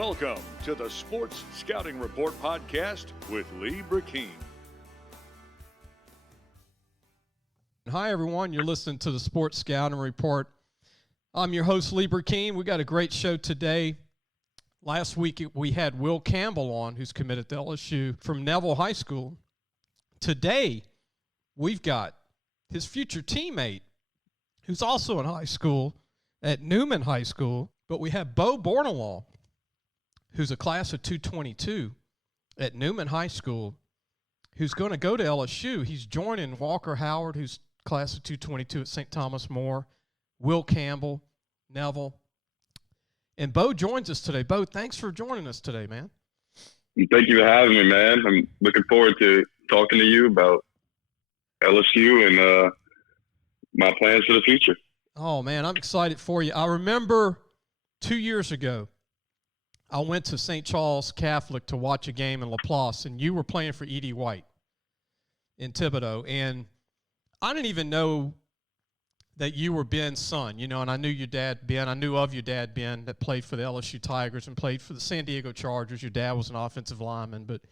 Welcome to the Sports Scouting Report podcast with Lee Brecheen. Hi, everyone. You're listening to the Sports Scouting Report. I'm your host, Lee Brecheen. We got a great show today. Last week, we had Will Campbell on, who's committed to LSU from Neville High School. Today, we've got his future teammate, who's also in high school at Newman High School. But we have Bo Bordelon, who's a class of 222 at Newman High School, who's going to go to LSU. He's joining Walker Howard, who's class of 222 at St. Thomas More, Will Campbell, Neville. And Bo joins us today. Bo, thanks for joining us today, man. Thank you for having me, man. I'm looking forward to talking to you about LSU and my plans for the future. Oh, man, I'm excited for you. I remember 2 years ago, I went to St. Charles Catholic to watch a game in Laplace, and you were playing for E.D. White in Thibodaux. And I didn't even know that you were Ben's son, and I knew your dad, Ben. I knew of your dad, Ben, that played for the LSU Tigers and played for the San Diego Chargers. Your dad was an offensive lineman. But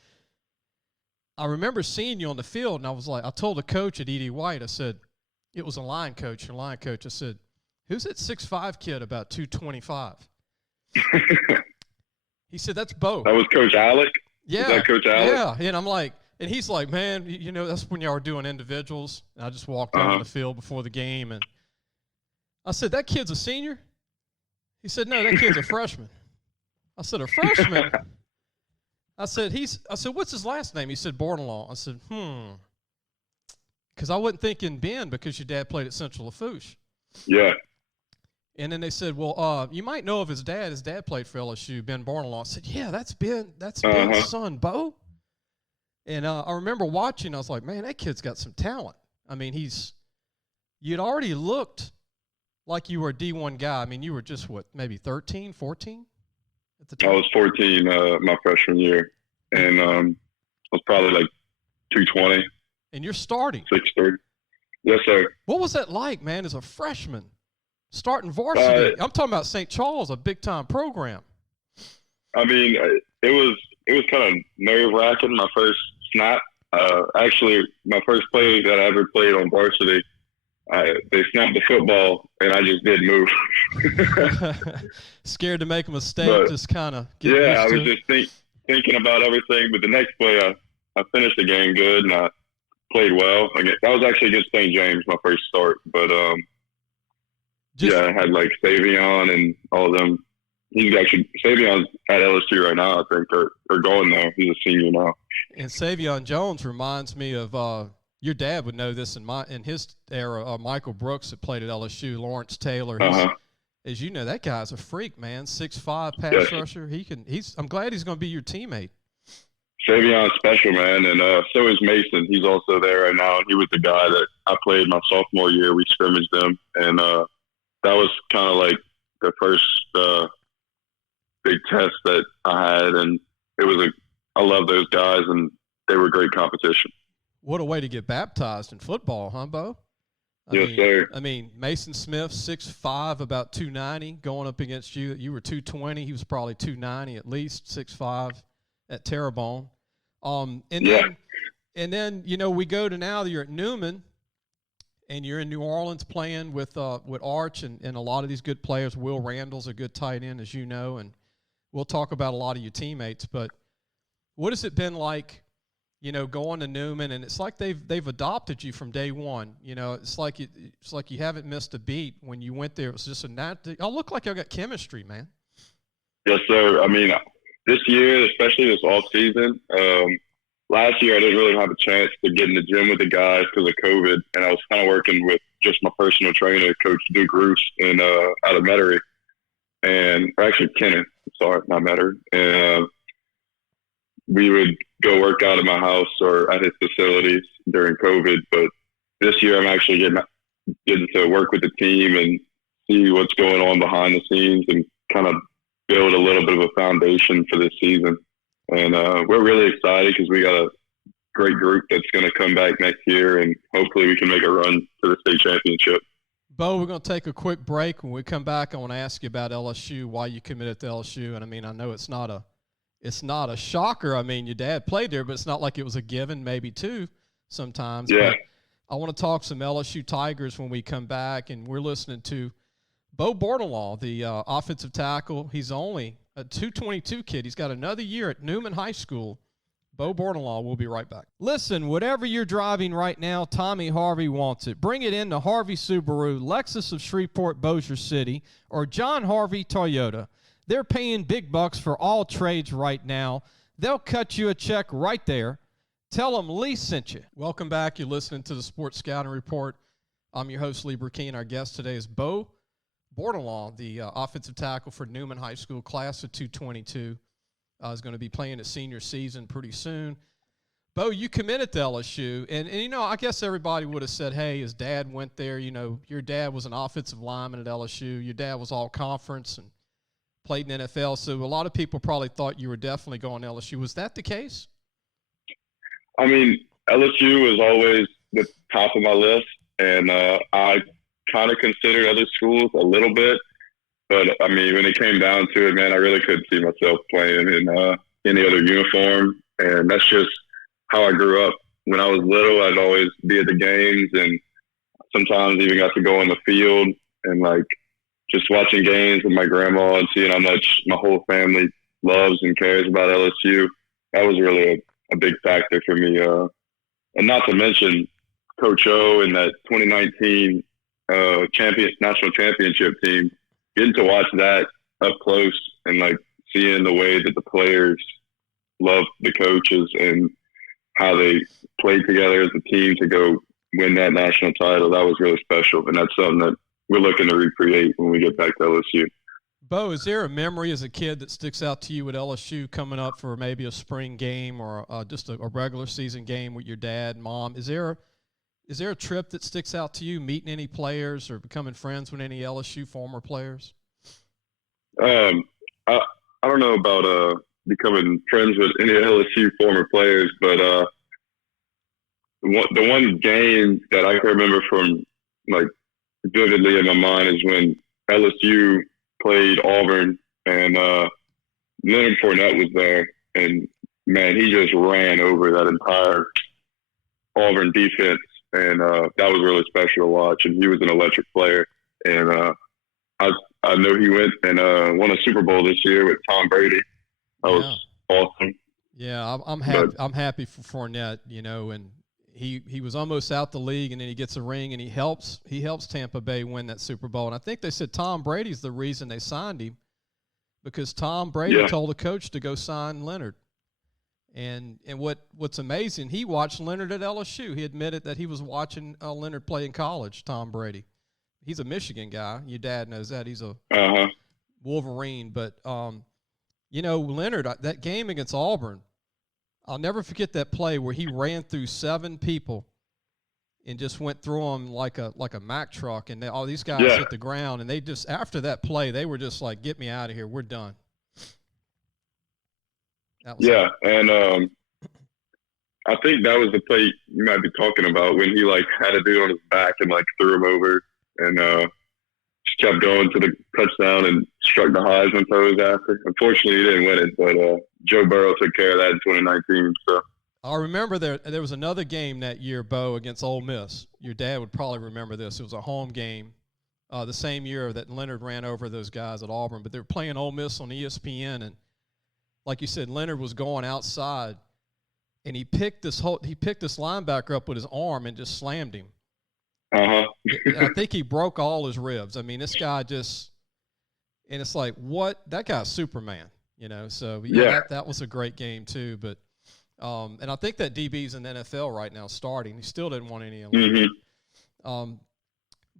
I remember seeing you on the field, and I told the coach at E.D. White, I said, it was a line coach, I said, who's that 6'5" kid about 225? He said, that's Bo. That was Coach Alec? Yeah. Was that Coach Alec? Yeah. And he's like, man, that's when y'all were doing individuals. And I just walked out on the field before the game. And I said, that kid's a senior? He said, no, that kid's a freshman. I said, a freshman? I said, what's his last name? He said, Bordelon. I said, because I wasn't thinking Ben because your dad played at Central Lafourche. Yeah. And then they said, well, you might know of his dad. His dad played for LSU, Ben Bordelon. I said, yeah, that's Ben. That's Ben's son, Bo. And I remember watching. I was like, man, that kid's got some talent. I mean, you'd already looked like you were a D1 guy. I mean, you were just, maybe 13, 14 at the time? I was 14 my freshman year. And I was probably like 220. And you're starting? 6'3". Yes, sir. What was that like, man, as a freshman? Starting varsity. I'm talking about St. Charles, a big-time program. I mean, it was kind of nerve-wracking, my first snap. Actually, my first play that I ever played on varsity, they snapped the football, and I just didn't move. Scared to make a mistake, but, just kind of get used to it. I was just thinking about everything. But the next play, I finished the game good, and I played well. That was actually against St. James, my first start. But, I had like Saivion and all of them. Saivion's at LSU right now, I think, or going there. He's a senior now. And Saivion Jones reminds me of your dad would know this in his era. Michael Brooks that played at LSU, Lawrence Taylor. As you know, that guy's a freak, man. 6'5" pass rusher. I'm glad he's going to be your teammate. Saivion's special, man, and so is Maason. He's also there right now, and he was the guy that I played my sophomore year. We scrimmaged him, and that was kind of like the first big test that I had, and I love those guys, and they were great competition. What a way to get baptized in football, huh, Bo? Yes, sir. I mean, Maason Smith, 6'5", about 290, going up against you. You were 220. He was probably 290 at least, 6'5", at Terrebonne. And then we go to now that you're at Newman, and you're in New Orleans playing with Arch and a lot of these good players. Will Randall's a good tight end, as you know, and we'll talk about a lot of your teammates. But what has it been like, going to Newman? And it's like they've adopted you from day one. It's like you haven't missed a beat when you went there. It was just I look like I got chemistry, man. Yes, sir. I mean, this year, especially this off season. Last year, I didn't really have a chance to get in the gym with the guys because of COVID, and I was kind of working with just my personal trainer, Coach Duke Roos, out of Metairie, or actually Kennan, sorry, not Metairie. And we would go work out at my house or at his facilities during COVID. But this year, I'm actually getting to work with the team and see what's going on behind the scenes and kind of build a little bit of a foundation for this season. And we're really excited because we got a great group that's going to come back next year, and hopefully we can make a run to the state championship. Bo, we're going to take a quick break. When we come back, I want to ask you about LSU, why you committed to LSU. And, I mean, I know it's not a shocker. I mean, your dad played there, but it's not like it was a given, maybe two sometimes. Yeah. But I want to talk some LSU Tigers when we come back, and we're listening to Bo Bordelon, the offensive tackle. He's only a 222 kid. He's got another year at Newman High School. Bo Bordelon, we'll be right back. Listen, whatever you're driving right now, Tommy Harvey wants it. Bring it in to Harvey Subaru, Lexus of Shreveport, Bossier City, or John Harvey Toyota. They're paying big bucks for all trades right now. They'll cut you a check right there. Tell them Lee sent you. Welcome back. You're listening to the Sports Scouting Report. I'm your host, Lee Brecheen. Our guest today is Bo Bordelon, the offensive tackle for Newman High School, class of 222. Is going to be playing a senior season pretty soon. Bo, you committed to LSU, and you know, I guess everybody would have said, hey, his dad went there. You know, your dad was an offensive lineman at LSU. Your dad was all conference and played in the NFL, so a lot of people probably thought you were definitely going to LSU. Was that the case? I mean, LSU was always the top of my list, and I kind of considered other schools a little bit. But, I mean, when it came down to it, man, I really couldn't see myself playing in any other uniform. And that's just how I grew up. When I was little, I'd always be at the games and sometimes even got to go on the field and, like, just watching games with my grandma and seeing how much my whole family loves and cares about LSU. That was really a big factor for me. And not to mention Coach O and that 2019 national championship team. Getting to watch that up close and like seeing the way that the players love the coaches and how they played together as a team to go win that national title, that was really special. And that's something that we're looking to recreate when we get back to LSU. Bo, is there a memory as a kid that sticks out to you at LSU coming up for maybe a spring game or just a regular season game with your dad and mom? Is there a trip that sticks out to you, meeting any players or becoming friends with any LSU former players? I don't know about becoming friends with any LSU former players, but the one game that I can remember from like vividly in my mind is when LSU played Auburn and Leonard Fournette was there, and man, he just ran over that entire Auburn defense. And that was really special to watch. And he was an electric player. And I know he went and won a Super Bowl this year with Tom Brady. That was awesome. Yeah, I'm happy. I'm happy for Fournette. You know, and he was almost out the league, and then he gets a ring, and he helps Tampa Bay win that Super Bowl. And I think they said Tom Brady's the reason they signed him, because Tom Brady told the coach to go sign Leonard. And what's amazing, he watched Leonard at LSU. He admitted that he was watching Leonard play in college, Tom Brady. He's a Michigan guy. Your dad knows that. He's a Wolverine. But, you know, Leonard, that game against Auburn, I'll never forget that play where he ran through 7 people and just went through them like a Mack truck. And all these guys hit the ground. And they just, after that play, they were just like, get me out of here. We're done. And I think that was the play you might be talking about when he like had a dude on his back and like threw him over and just kept going to the touchdown and struck the Heisman pose after. Unfortunately, he didn't win it, but Joe Burrow took care of that in 2019. So I remember there was another game that year, Bo, against Ole Miss. Your dad would probably remember this. It was a home game, the same year that Leonard ran over those guys at Auburn. But they were playing Ole Miss on ESPN, and like you said, Leonard was going outside, and he picked this linebacker up with his arm and just slammed him. I think he broke all his ribs. I mean, this guy just – and it's like, what? That guy's Superman, you know. So, that was a great game too. But and I think that DB's in the NFL right now starting. He still didn't want any Olympics.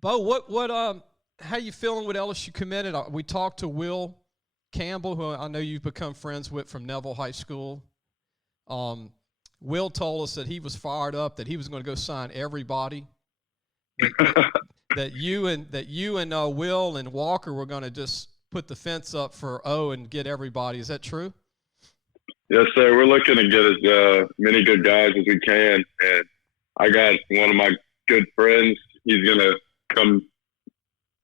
Bo, how you feeling with LSU committed? We talked to Will Campbell, who I know you've become friends with from Neville High School. Will told us that he was fired up, that he was going to go sign everybody. That you and Will and Walker were going to just put the fence up for O and get everybody. Is that true? Yes, sir. We're looking to get as many good guys as we can. And I got one of my good friends. He's going to come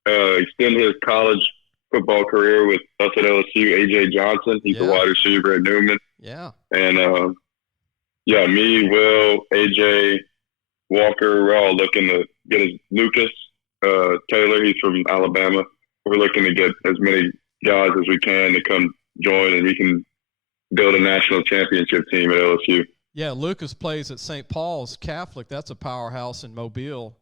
extend his college football career with us at LSU, A.J. Johnson. He's a wide receiver at Newman. Yeah. And, me, Will, A.J., Walker, we're all looking to get his Lucas Taylor. He's from Alabama. We're looking to get as many guys as we can to come join, and we can build a national championship team at LSU. Yeah, Lucas plays at St. Paul's Catholic. That's a powerhouse in Mobile.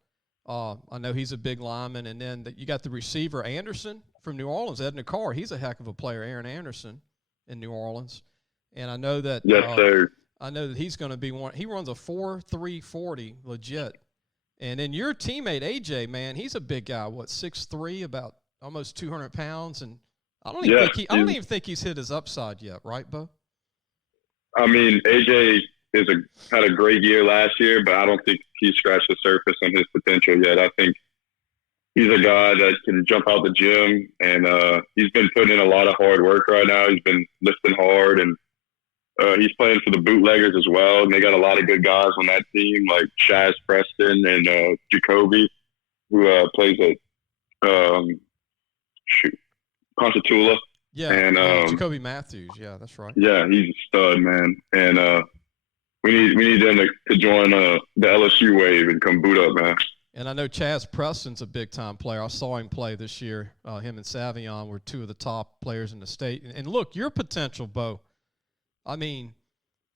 I know he's a big lineman. And then you got the receiver, Anderson, from New Orleans, Edna Carr. He's a heck of a player, Aaron Anderson, in New Orleans. And I know that yes, sir. I know that he's going to be one. He runs a 4.340 legit. And then your teammate, AJ, man, he's a big guy, 6'3", about almost 200 pounds. And I don't even think he's hit his upside yet, right, Bo? I mean, AJ had a great year last year, but I don't think he scratched the surface on his potential yet. I think he's a guy that can jump out the gym, and he's been putting in a lot of hard work right now. He's been lifting hard, and he's playing for the Bootleggers as well. And they got a lot of good guys on that team, like Shaz Preston and Jacoby, who plays at Ponchatoula. Yeah, and Jacoby Matthews. Yeah, that's right. Yeah, he's a stud, man. And we need them to join the LSU wave and come boot up, man. And I know Chaz Preston's a big-time player. I saw him play this year. Him and Saivion were two of the top players in the state. And look, your potential, Bo. I mean,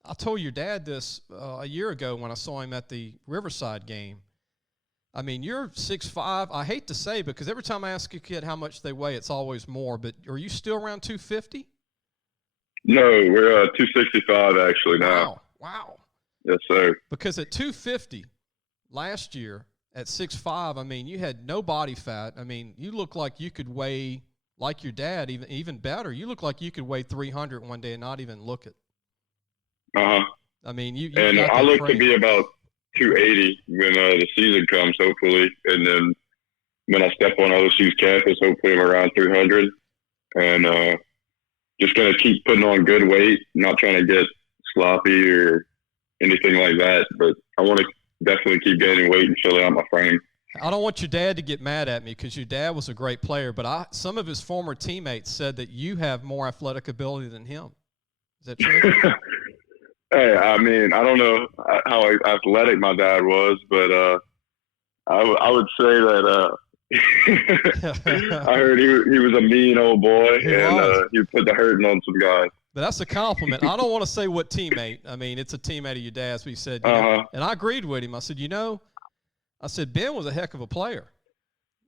I told your dad this a year ago when I saw him at the Riverside game. I mean, you're 6'5". I hate to say, because every time I ask a kid how much they weigh, it's always more. But are you still around 250? No, we're 265 actually now. Wow. Yes, sir. Because at 250 last year at 6'5", I mean, you had no body fat. I mean, you look like you could weigh, like your dad, even better. You look like you could weigh 300 one day and not even look it. Uh-huh. I mean, you and I look to be about 280 when the season comes, hopefully. And then when I step on LSU's campus, hopefully I'm around 300. And just going to keep putting on good weight, not trying to get sloppy or anything like that. But I want to definitely keep gaining weight and filling out my frame. I don't want your dad to get mad at me, because your dad was a great player, but some of his former teammates said that you have more athletic ability than him. Is that true? Hey, I mean, I don't know how athletic my dad was, but I would say that I heard he was a mean old boy, and he put the hurting on some guys. But that's a compliment. I don't want to say what teammate. I mean, it's a teammate of your dad's. But he said, know, and I agreed with him. I said, Ben was a heck of a player.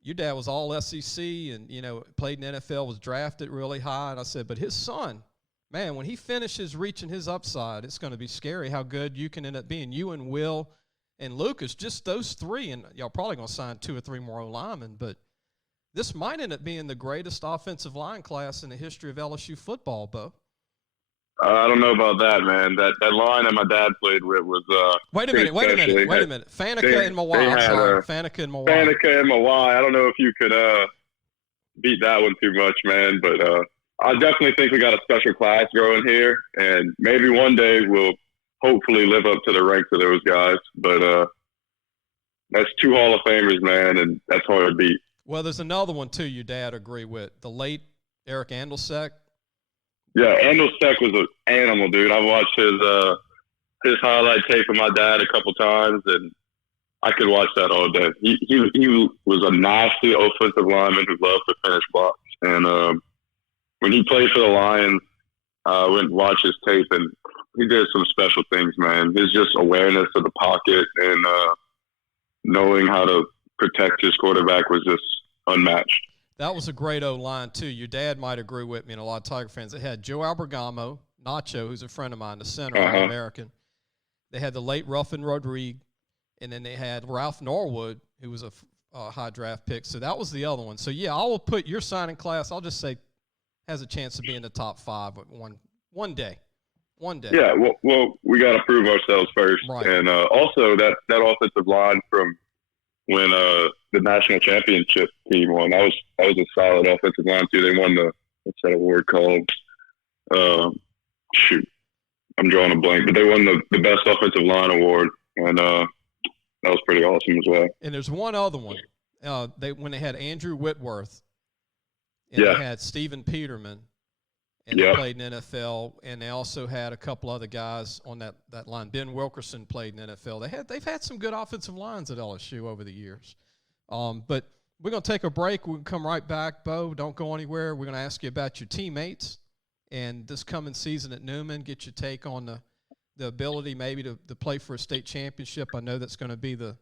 Your dad was all SEC and, played in the NFL, was drafted really high. And I said, but his son, man, when he finishes reaching his upside, it's going to be scary how good you can end up being. You and Will and Lucas, just those three, and y'all probably going to sign 2 or 3 more linemen, but this might end up being the greatest offensive line class in the history of LSU football, Bo. I don't know about that, man. That line that my dad played with was Wait a minute. Faneca and Mawai. Faneca and Mawai. Faneca and Mawai. I don't know if you could beat that one too much, man. But I definitely think we got a special class growing here, and maybe one day we'll hopefully live up to the ranks of those guys. But that's 2 Hall of Famers, man, and that's hard to beat. Well, there's another one too. Your dad agree with the late Eric Andelsek. Yeah, Andelsek was an animal, dude. I watched his highlight tape of my dad a couple times, and I could watch that all day. He was a nasty offensive lineman who loved to finish blocks. And when he played for the Lions, I went and watched his tape, and he did some special things, man. His just awareness of the pocket and knowing how to protect his quarterback was just unmatched. That was a great O-line, too. Your dad might agree with me and a lot of Tiger fans. They had Joe Albergamo, Nacho, who's a friend of mine, the center, All-American. They had the late Ruffin Rodriguez, and then they had Ralph Norwood, who was a high draft pick. So that was the other one. So, yeah, I will put your signing class, I'll just say, has a chance to be in the top 5 one day. One day. Yeah, well we got to prove ourselves first. Right. And also that offensive line from when the national championship team won, that was a solid offensive line too. They won what's that award called? I'm drawing a blank, but they won the best offensive line award, and that was pretty awesome as well. And there's one other one. when they had Andrew Whitworth, and they had Stephen Peterman, and they played in NFL, and they also had a couple other guys on that line. Ben Wilkerson played in NFL. They've had some good offensive lines at LSU over the years. But we're going to take a break. We'll come right back. Bo, don't go anywhere. We're going to ask you about your teammates and this coming season at Newman, get your take on the ability maybe to play for a state championship. I know that's going to be the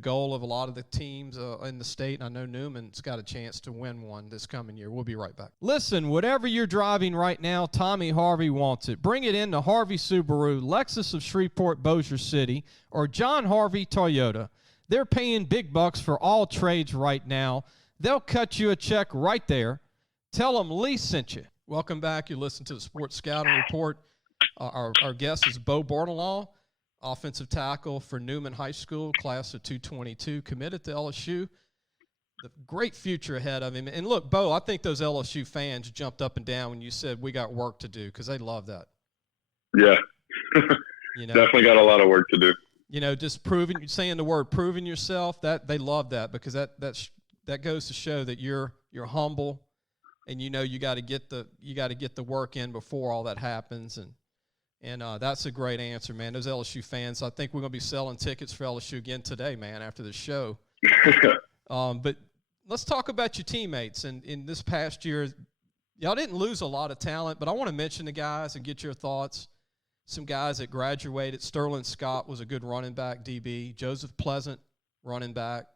goal of a lot of the teams in the state, and I know Newman's got a chance to win one this coming year. We'll be right back. Listen, whatever you're driving right now, Tommy Harvey wants it. Bring it in to Harvey Subaru, Lexus of Shreveport, Bossier City, or John Harvey Toyota. They're paying big bucks for all trades right now. They'll cut you a check right there. Tell them Lee sent you. Welcome back. You listen to the Sports Scouting Report. Our guest is Bo Bordelon, offensive tackle for Newman High School, class of 222, committed to LSU. The great future ahead of him. And look, Bo, I think those LSU fans jumped up and down when you said we got work to do, because they love that. Yeah, you know, definitely got a lot of work to do. You know, just saying the word proving yourself, that they love that, because that goes to show that you're humble, and you know you got to get the work in before all that happens. And that's a great answer, man. Those LSU fans, I think we're going to be selling tickets for LSU again today, man, after the show. But let's talk about your teammates. And in this past year, y'all didn't lose a lot of talent, but I want to mention the guys and get your thoughts. Some guys that graduated. Sterling Scott was a good running back, DB. Joseph Pleasant, running back.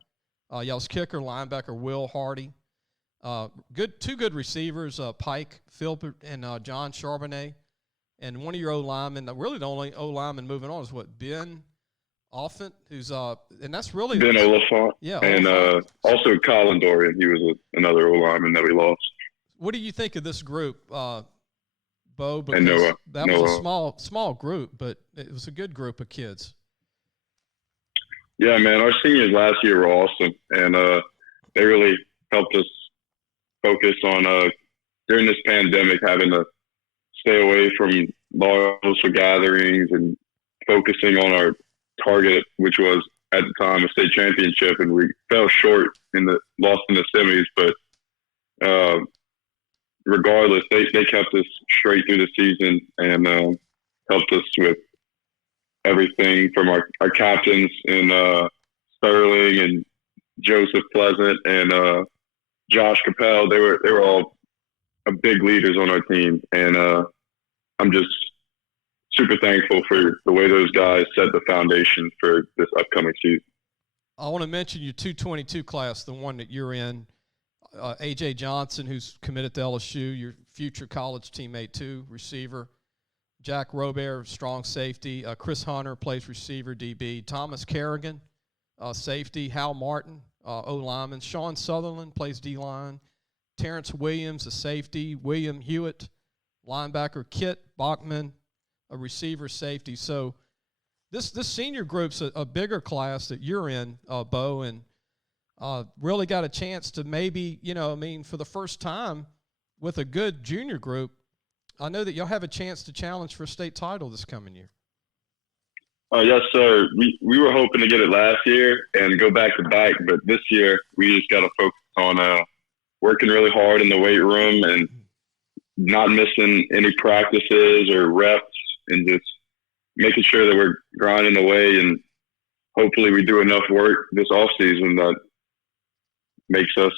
Y'all's kicker, linebacker, Will Hardy. Two good receivers, Pike Philbert and John Charbonnet. And one of your O-linemen, really the only O-lineman moving on is Ben Offent, who's and that's really Ben Oliphant. Yeah, and also Colin Dorian. He was another O-lineman that we lost. What do you think of this group, Bo? Because and Noah. That was a small group, but it was a good group of kids. Yeah, man, our seniors last year were awesome, and they really helped us focus on during this pandemic having to stay away from large social gatherings and focusing on our target, which was at the time a state championship, and we fell short lost in the semis. But regardless, they kept us straight through the season and helped us with everything from our captains in Sterling and Joseph Pleasant and Josh Capel. They were all big leaders on our team, and I'm just super thankful for the way those guys set the foundation for this upcoming season. I want to mention your 222 class, the one that you're in. A.J. Johnson, who's committed to LSU, your future college teammate too, receiver. Jack Robert, strong safety. Chris Hunter plays receiver, DB. Thomas Kerrigan, safety. Hal Martin, O-lineman. Sean Sutherland plays D-line. Terrence Williams, a safety. William Hewitt, linebacker. Kit Bachman, a receiver, safety. So this senior group's a bigger class that you're in, Bo, and really got a chance to maybe, for the first time with a good junior group, I know that y'all have a chance to challenge for a state title this coming year. Yes, sir. We were hoping to get it last year and go back to back, but this year we just got to focus on working really hard in the weight room and not missing any practices or reps, and just making sure that we're grinding away, and hopefully we do enough work this offseason that makes us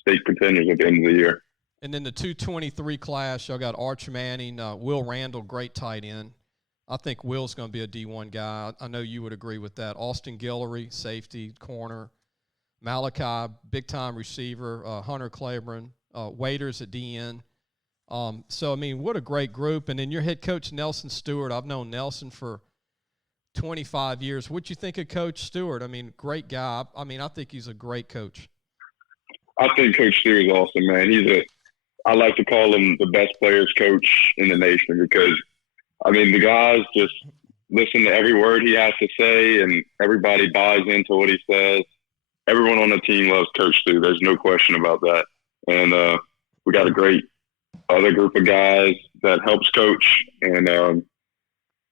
state contenders at the end of the year. And then the 223 class, y'all got Arch Manning, Will Randall, great tight end. I think Will's going to be a D1 guy. I know you would agree with that. Austin Guillory, safety, corner. Malachi, big-time receiver. Hunter Claiborne, Waiters at DN. What a great group. And then your head coach, Nelson Stewart. I've known Nelson for 25 years. What'd you think of Coach Stewart? Great guy. I think he's a great coach. I think Coach Stewart is awesome, man. I like to call him the best players coach in the nation, because, the guys just listen to every word he has to say, and everybody buys into what he says. Everyone on the team loves Coach Stewart. There's no question about that. And we got a great other group of guys that helps coach, and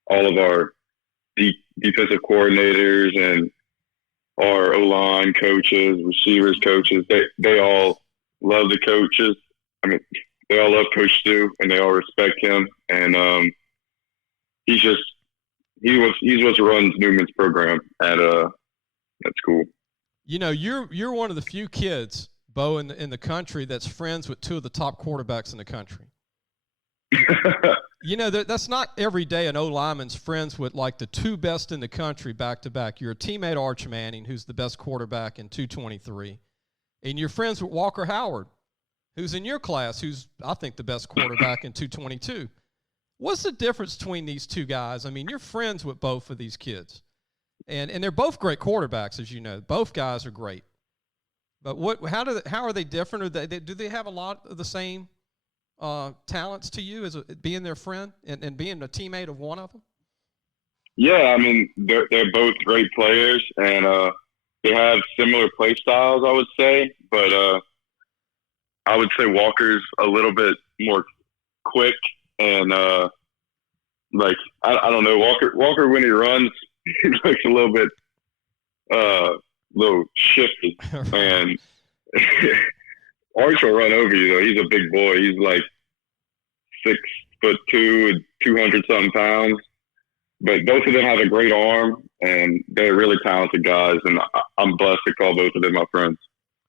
all of our defensive coordinators and our O-line coaches, receivers coaches, they all love the coaches. I mean, they all love Coach Stu, and they all respect him. And he's what runs Newman's program at school. You know, you're one of the few kids, Bo, in the country that's friends with two of the top quarterbacks in the country. You know, that's not every day an O-lineman's friends with, like, the two best in the country back-to-back. You're a teammate Arch Manning, who's the best quarterback in 223, and you're friends with Walker Howard, who's in your class, who's, I think, the best quarterback in 222. What's the difference between these two guys? I mean, you're friends with both of these kids, and they're both great quarterbacks, as you know. Both guys are great. But how are they different? Or do they have a lot of the same talents to you as being their friend and being a teammate of one of them? Yeah, I mean, they're both great players, and they have similar play styles, I would say. But I would say Walker's a little bit more quick, and like I don't know, Walker when he runs, he looks a little bit little shifty, and Arch will run over you though. He's a big boy. He's like 6'2" and 200-something pounds. But both of them have a great arm, and they're really talented guys. And I'm blessed to call both of them my friends.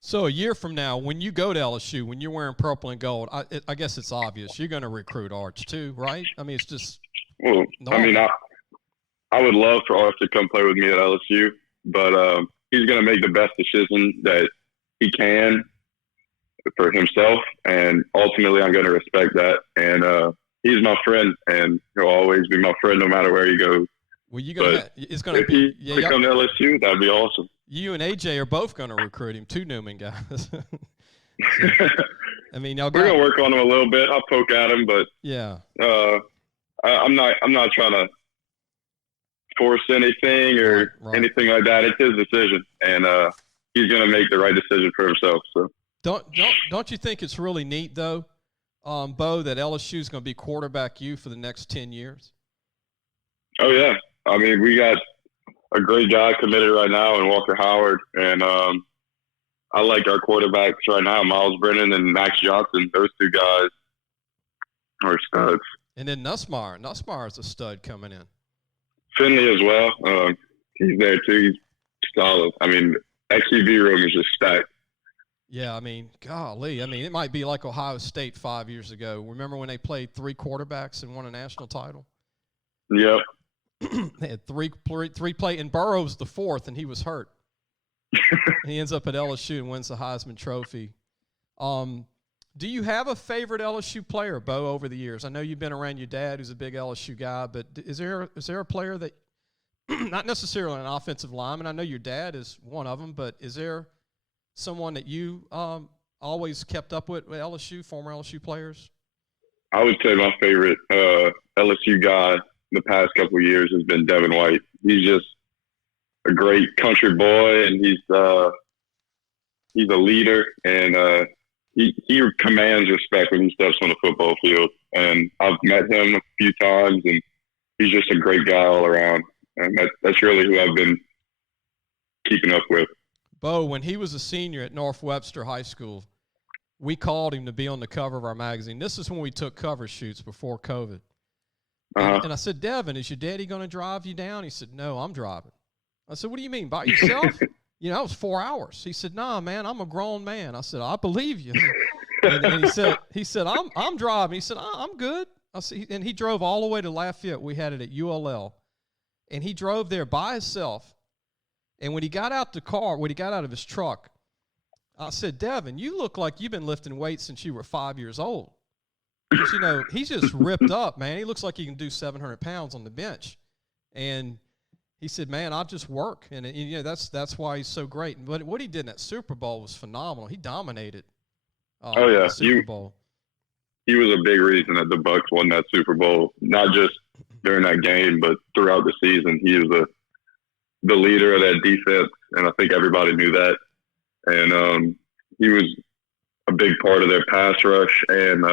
So a year from now, when you go to LSU, when you're wearing purple and gold, I guess it's obvious you're going to recruit Arch too, right? I mean, it's just. Well, normal. I mean, I would love for Arch to come play with me at LSU, but he's going to make the best decision that he can for himself, and ultimately I'm going to respect that. And he's my friend, and he'll always be my friend no matter where he goes. Well, it's going to be to come to LSU, that'd be awesome. You and AJ are both going to recruit him, two Newman guys. So, I mean, we're going to work on him a little bit. I'll poke at him, but yeah, I'm not trying to force anything or anything like that. It's his decision, and he's going to make the right decision for himself. So don't you think it's really neat though, Bo, that LSU is going to be quarterback you for the next 10 years? Oh yeah, I mean, we got a great guy committed right now in Walker Howard, and I like our quarterbacks right now, Miles Brennan and Max Johnson. Those two guys are studs. And then Nussmeier is a stud coming in. Finley as well. He's there too. He's solid. I mean, XUV room is just stacked. Yeah, I mean, golly. I mean, it might be like Ohio State 5 years ago. Remember when they played three quarterbacks and won a national title? Yep. They had three play, and Burrow's the fourth, and he was hurt. He ends up at LSU and wins the Heisman Trophy. Do you have a favorite LSU player, Bo, over the years? I know you've been around your dad, who's a big LSU guy, but is there a player that, not necessarily an offensive lineman, I know your dad is one of them, but is there someone that you always kept up with LSU, former LSU players? I would say my favorite LSU guy the past couple of years has been Devin White. He's just a great country boy, and he's a leader, and he commands respect when he steps on the football field. And I've met him a few times, and he's just a great guy all around. And that's really who I've been keeping up with. Bo, when he was a senior at North Webster High School, we called him to be on the cover of our magazine. This is when we took cover shoots before COVID. And I said, Devin, is your daddy going to drive you down? He said, no, I'm driving. I said, what do you mean, by yourself? You know, it was 4 hours. He said, nah, man, I'm a grown man. I said, I believe you. and he said, I'm driving. He said, I'm good. I said, and he drove all the way to Lafayette. We had it at ULL. And he drove there by himself. And when he got out of his truck, I said, Devin, you look like you've been lifting weights since you were 5 years old. Because, you know, he's just ripped up, man. He looks like he can do 700 pounds on the bench. And he said, man, I just work. And you know, that's why he's so great. And what he did in that Super Bowl was phenomenal. He dominated the Super Bowl. He was a big reason that the Bucs won that Super Bowl, not just during that game, but throughout the season. He was the leader of that defense, and I think everybody knew that. And he was a big part of their pass rush and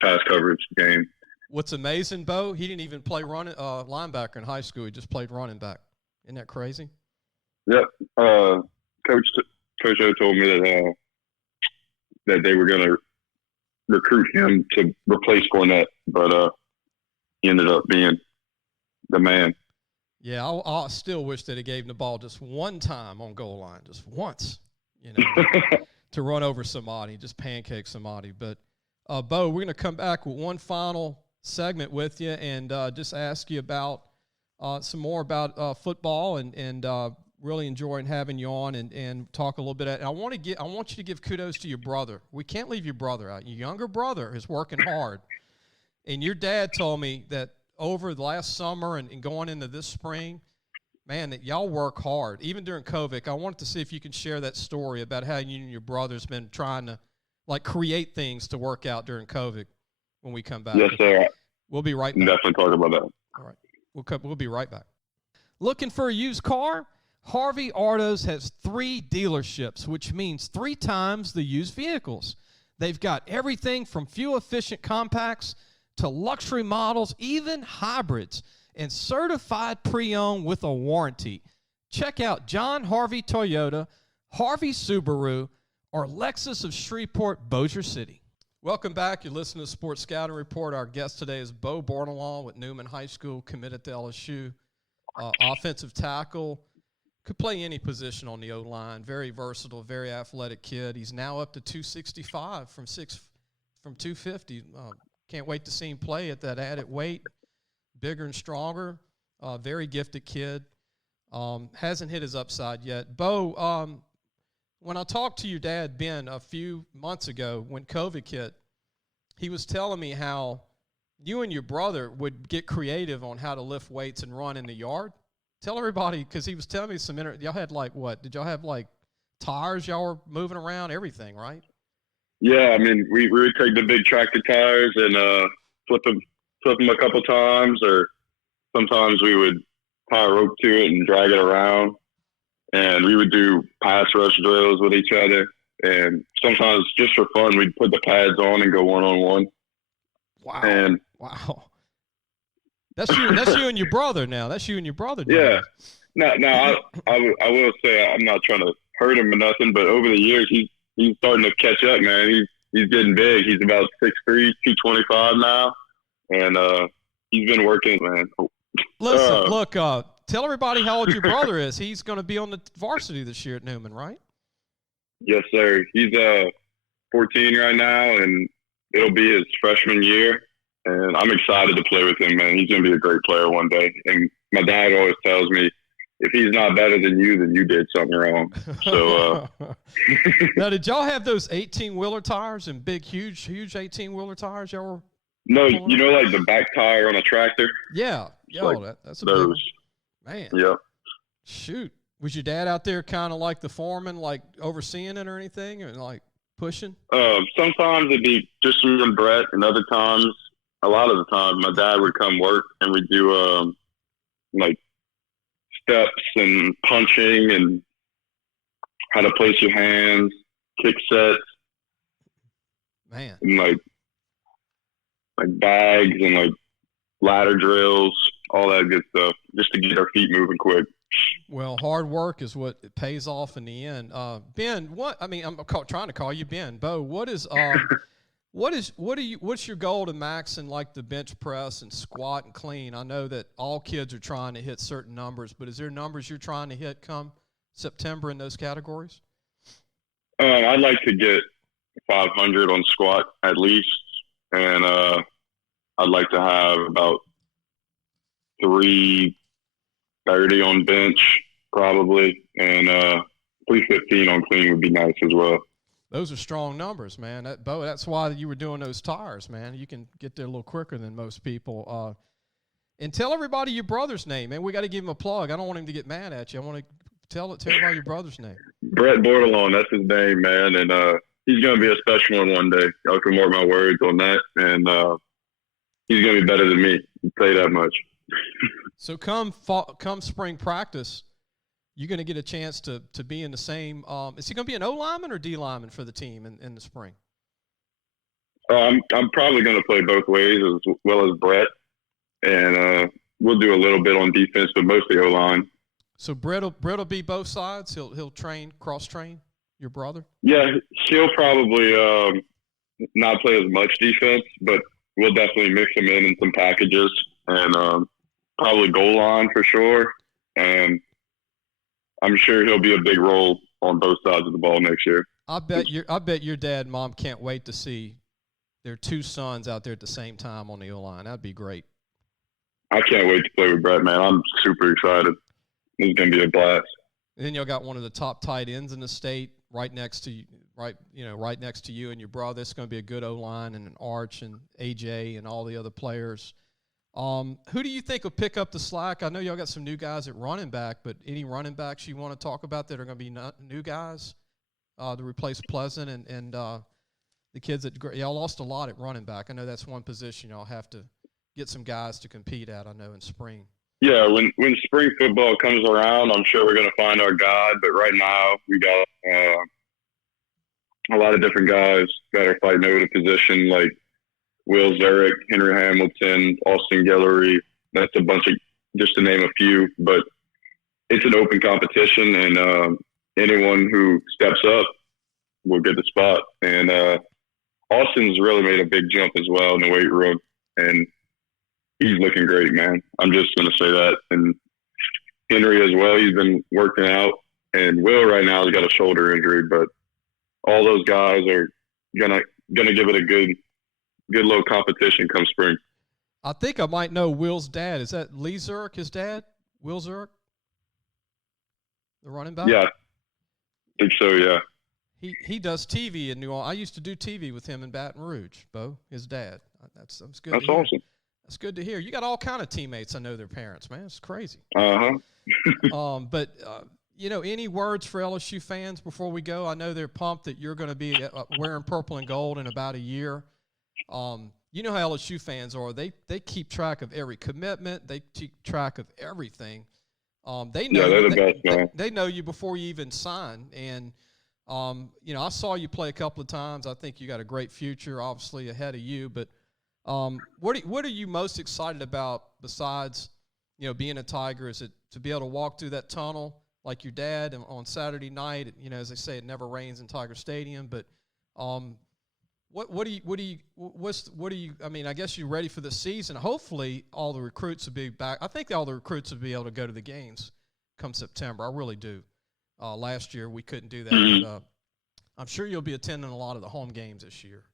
pass coverage game. What's amazing, Bo, he didn't even play linebacker in high school. He just played running back. Isn't that crazy? Yep. Coach O told me that they were going to recruit him to replace Fournette, but he ended up being the man. Yeah, I still wish that he gave him the ball just one time on goal line, just once, you know, to run over somebody, just pancake somebody. But, Bo, we're going to come back with one final segment with you and just ask you about some more about football and really enjoying having you on and talk a little bit. I want you to give kudos to your brother. We can't leave your brother out. Your younger brother is working hard. And your dad told me that over the last summer and going into this spring, man, that y'all work hard. Even during COVID, I wanted to see if you can share that story about how you and your brother's been trying to, like, create things to work out during COVID when we come back. Yes, sir. We'll be right back. Definitely talk about that. All right. We'll be right back. Looking for a used car? Harvey Autos has 3 dealerships, which means 3 times the used vehicles. They've got everything from fuel-efficient compacts to luxury models, even hybrids, and certified pre-owned with a warranty. Check out John Harvey Toyota, Harvey Subaru, or Lexus of Shreveport, Bossier City. Welcome back. You're listening to Sports Scouting Report. Our guest today is Bo Bordelon with Newman High School, committed to LSU. Offensive tackle. Could play any position on the O-line. Very versatile, very athletic kid. He's now up to 265 from 250. Can't wait to see him play at that added weight. Bigger and stronger. Very gifted kid. Hasn't hit his upside yet. Bo, when I talked to your dad, Ben, a few months ago when COVID hit, he was telling me how you and your brother would get creative on how to lift weights and run in the yard. Tell everybody, because he was telling me y'all had like what? Did y'all have like tires y'all were moving around, everything, right? Yeah, I mean, we would take the big tractor tires and flip them a couple times, or sometimes we would tie a rope to it and drag it around. And we would do pass rush drills with each other. And sometimes just for fun, we'd put the pads on and go one-on-one. Wow. Wow. That's you and your brother now. That's you and your brother now. Yeah. Now I will say I'm not trying to hurt him or nothing, but over the years, he's starting to catch up, man. He's getting big. He's about 6'3", 225 now. And he's been working, man. Listen, look, tell everybody how old your brother is. He's going to be on the varsity this year at Newman, right? Yes, sir. He's 14 right now, and it'll be his freshman year. And I'm excited to play with him, man. He's going to be a great player one day. And my dad always tells me, if he's not better than you, then you did something wrong. So, now, did y'all have those 18-wheeler tires and big, huge 18-wheeler tires y'all were? No, you know, like the back tire on a tractor? Yeah. Like that's a those. Big man. Yeah. Shoot. Was your dad out there kind of like the foreman, like overseeing it or anything, or like pushing? Sometimes it'd be just me and Brett, and other times, a lot of the time, my dad would come work and we'd do like steps and punching and how to place your hands, kick sets, man, and like bags and like ladder drills, all that good stuff, just to get our feet moving quick. Well, hard work is what it pays off in the end. Ben, I'm trying to call you Ben. Bo, what's your goal to max in like the bench press and squat and clean? I know that all kids are trying to hit certain numbers, but is there numbers you're trying to hit come September in those categories? I'd like to get 500 on squat at least, and I'd like to have about 330 on bench probably, and 315 on clean would be nice as well. Those are strong numbers, man. Bo, that's why you were doing those tires, man. You can get there a little quicker than most people. And tell everybody your brother's name, man. We got to give him a plug. I don't want him to get mad at you. I want to tell everybody your brother's name. Brett Bordelon, that's his name, man. And he's going to be a special one day. I can mark my words on that. And he's going to be better than me. I'll tell you that much. So come spring practice, you're going to get a chance to be in the same is he going to be an O lineman or D lineman for the team in the spring? I'm probably going to play both ways as well as Brett, and we'll do a little bit on defense, but mostly O line. So Brett'll be both sides. He'll cross train your brother. Yeah, he'll probably not play as much defense, but we'll definitely mix him in some packages and probably goal line for sure. And I'm sure he'll be a big role on both sides of the ball next year. I bet your dad and mom can't wait to see their two sons out there at the same time on the O-line. That'd be great. I can't wait to play with Brett, man. I'm super excited. It's going to be a blast. And then y'all got one of the top tight ends in the state right next to you, right next to you and your brother. It's going to be a good O-line and an Arch and AJ and all the other players. Who do you think will pick up the slack? I know y'all got some new guys at running back, but any running backs you want to talk about that are going to be new guys to replace Pleasant and the kids that y'all lost a lot at running back. I know that's one position y'all have to get some guys to compete at. I know in spring. Yeah, when spring football comes around, I'm sure we're going to find our guy. But right now, we got a lot of different guys that are fighting over the position, like Will Zurich, Henry Hamilton, Austin Guillory. That's a bunch of, just to name a few. But it's an open competition, and anyone who steps up will get the spot. And Austin's really made a big jump as well in the weight room, and he's looking great, man. I'm just going to say that. And Henry as well, he's been working out. And Will right now has got a shoulder injury, but all those guys are gonna give it a good little competition come spring. I think I might know Will's dad. Is that Lee Zurich, his dad? Will Zurich? The running back? Yeah. I think so, yeah. He does TV in New Orleans. I used to do TV with him in Baton Rouge, Bo, his dad. That's good. That's awesome. That's good to hear. You got all kind of teammates. I know their parents, man. It's crazy. But any words for LSU fans before we go? I know they're pumped that you're going to be wearing purple and gold in about a year. You know how LSU fans are. They keep track of every commitment. They keep track of everything. They know they're the best, man. They know you before you even sign. And I saw you play a couple of times. I think you got a great future, obviously ahead of you. But what are you most excited about besides being a Tiger? Is it to be able to walk through that tunnel like your dad on Saturday night? As they say, it never rains in Tiger Stadium. But what do you? I mean, I guess you're ready for the season. Hopefully, all the recruits will be back. I think all the recruits will be able to go to the games come September. I really do. Last year we couldn't do that. But, I'm sure you'll be attending a lot of the home games this year.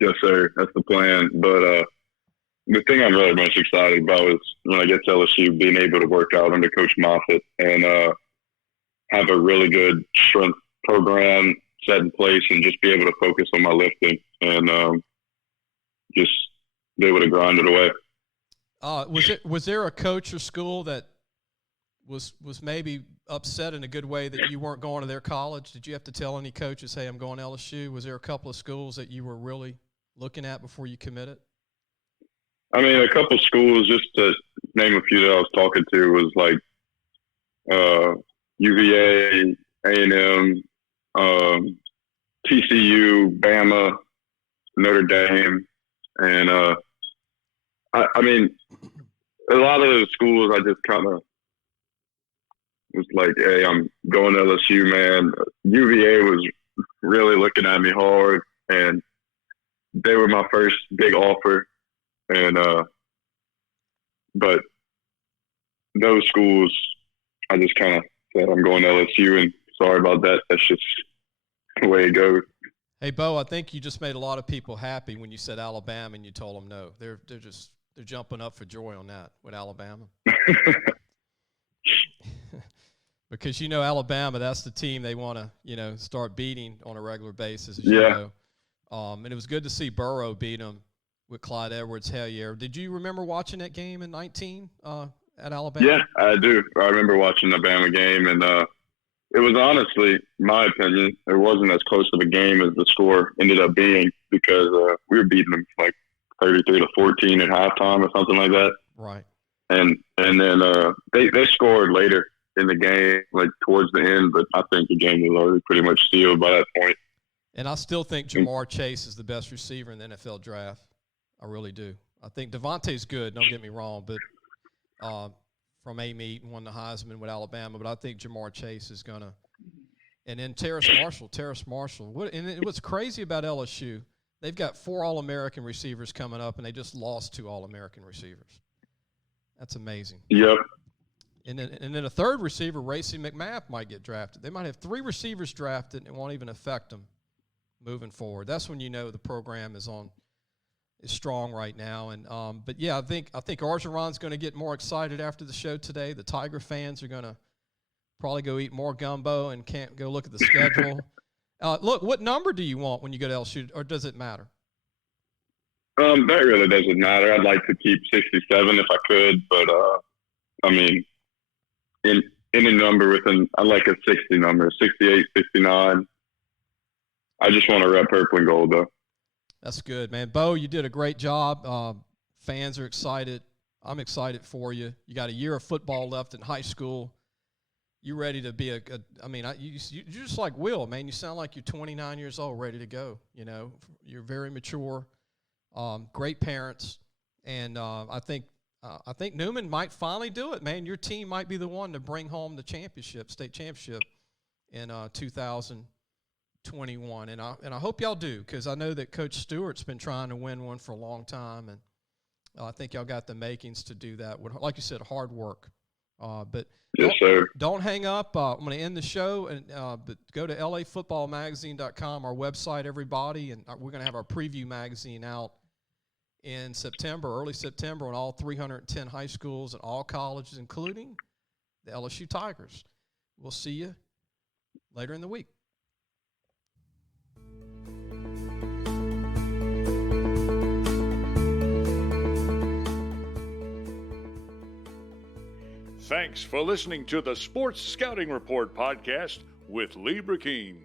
Yes, sir. That's the plan. But the thing I'm really most excited about is when I get to LSU, being able to work out under Coach Moffitt and have a really good strength program set in place and just be able to focus on my lifting and just be able to grind it away. Was there a coach or school that was maybe upset in a good way that you weren't going to their college? Did you have to tell any coaches, hey, I'm going to LSU? Was there a couple of schools that you were really looking at before you committed? I mean, a couple schools, just to name a few that I was talking to, was like UVA, A&M, TCU, Bama, Notre Dame, and I mean, a lot of those schools I just kind of was like, hey, I'm going to LSU, man. UVA was really looking at me hard, and they were my first big offer. And but those schools, I just kind of said, I'm going to LSU, and sorry about that. That's just the way it goes. Hey, Bo, I think you just made a lot of people happy when you said Alabama and you told them no. They're jumping up for joy on that with Alabama. Because Alabama, that's the team they want to start beating on a regular basis. As you know. And it was good to see Burrow beat them with Clyde Edwards. Hell yeah! Did you remember watching that game in 19 at Alabama? Yeah, I do. I remember watching the Bama game, and it was honestly, my opinion, it wasn't as close of a game as the score ended up being because we were beating them like 33-14 at halftime or something like that. Right. And then they scored later in the game, like towards the end, but I think the game was already pretty much sealed by that point. And I still think Jamar Chase is the best receiver in the NFL draft. I really do. I think Devontae's good, don't get me wrong, but from A-Meet and won the Heisman with Alabama, but I think Jamar Chase is going to. And then Terrace Marshall. What's crazy about LSU, they've got 4 All-American receivers coming up, and they just lost 2 All-American receivers. That's amazing. Yep. And then a third receiver, Racy McMath, might get drafted. They might have 3 receivers drafted, and it won't even affect them moving forward. That's when you know the program is strong right now. And but yeah, I think Orgeron's going to get more excited after the show today. The Tiger fans are going to probably go eat more gumbo and can't go look at the schedule. Look, what number do you want when you go to LSU, or does it matter? That really doesn't matter. I'd like to keep 67 if I could, but I mean, in any number within, I like a 60 number, 68, 69. I just want to rep purple and gold, though. That's good, man. Bo, you did a great job. Fans are excited. I'm excited for you. You got a year of football left in high school. You ready to be you're just like Will, man. You sound like you're 29 years old, ready to go. You know, you're very mature, great parents, and I think Newman might finally do it, man. Your team might be the one to bring home the state championship in 2021, and I hope y'all do, because I know that Coach Stewart's been trying to win one for a long time, and I think y'all got the makings to do that. With, like you said, hard work. But yes, sir. Don't hang up. I'm going to end the show, and but go to lafootballmagazine.com, our website, everybody, and we're going to have our preview magazine out in September, early September, on all 310 high schools and all colleges, including the LSU Tigers. We'll see you later in the week. Thanks for listening to the Sports Scouting Report podcast with Brecheen.